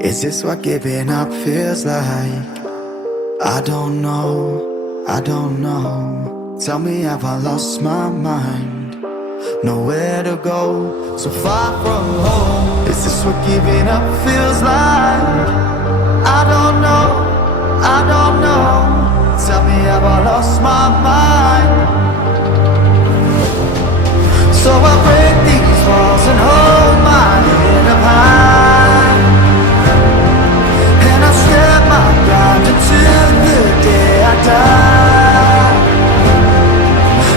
Is this what giving up feels like? I don't know, I don't know. Tell me, have I lost my mind? Nowhere to go, so far from home. Is this what giving up feels like? I don't know, I don't know. Tell me, have I lost my mind? So I break these walls and hold my head up high, and I step my ground until the day I die.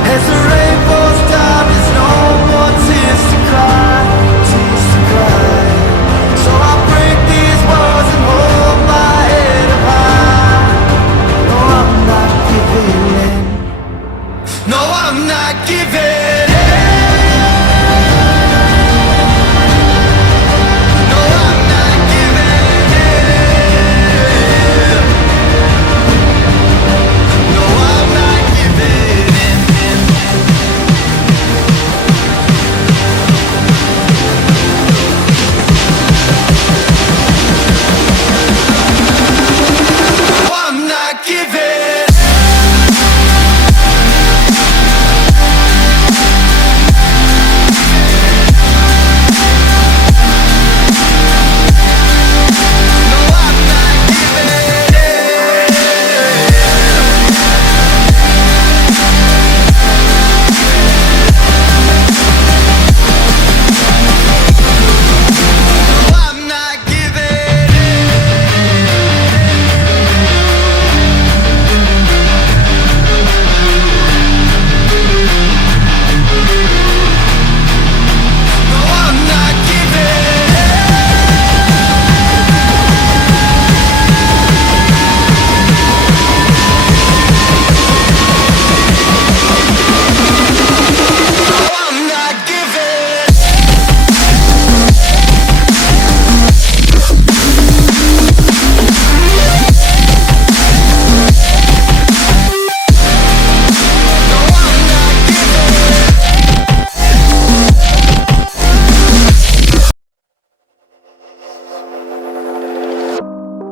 As the rain falls down, there's no more tears to cry, tears to cry. So I break these walls and hold my head up high. No, I'm not giving in. No, I'm not giving in.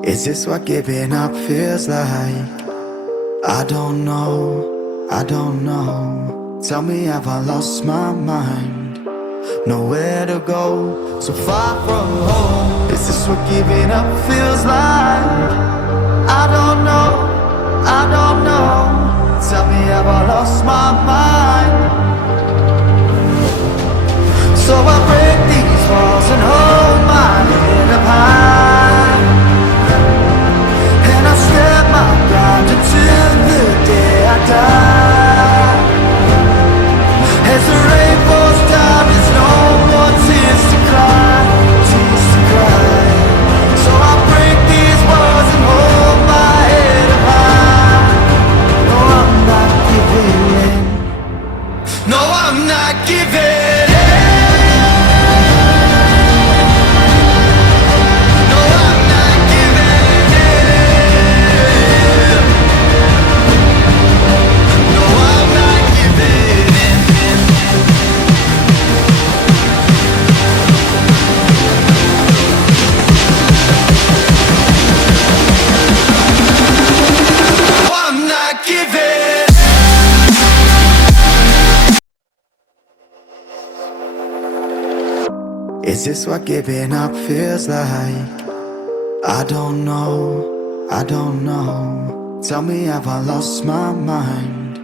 Is this what giving up feels like? I don't know, I don't know. Tell me, have I lost my mind? Nowhere to go, so far from home. Is this what giving up feels like? I don't know, I don't know. Tell me, have I lost my mind? So I break these walls and hold my head up high, and I step my ground until the day I die. As the rain falls down, there's no more tears to cry, tears to cry. So I break these walls and hold my head up high. No, I'm not giving in. No, I'm not giving in. Is this what giving up feels like? I don't know, I don't know. Tell me, have I lost my mind?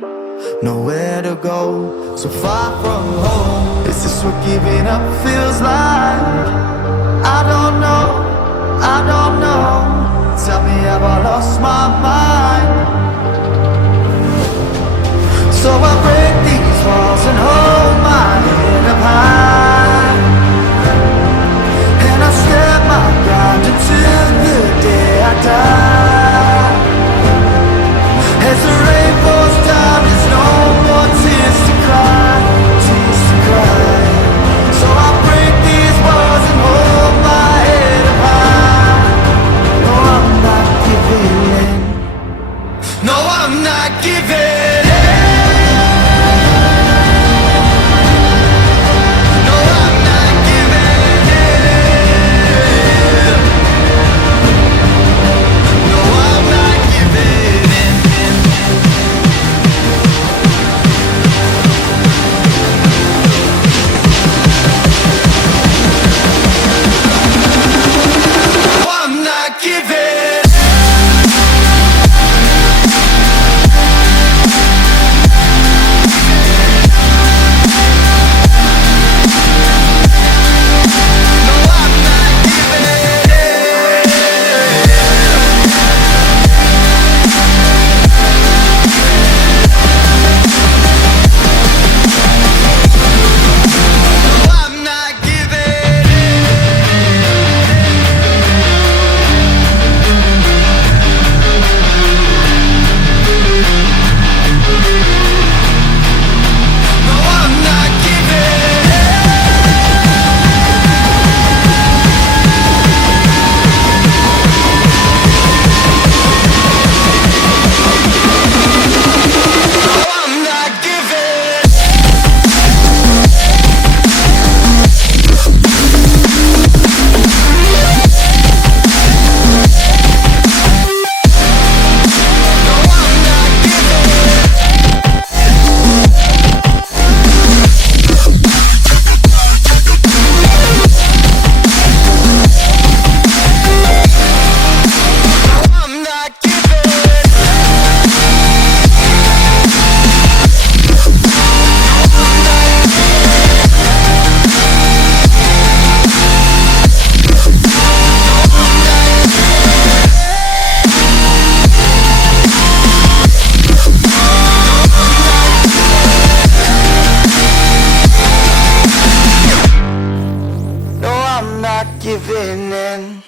Nowhere to go, so far from home. Is this what giving up feels like? I don't know, I don't know. Tell me, have I lost my mind? So I break these walls and hold my head up high, and I step my ground until the day I die. As the rain falls down, there's no more tears to cry, tears to cry. So I break these walls and hold my head up high. No, I'm not giving in. No, I'm not giving in. not giving in.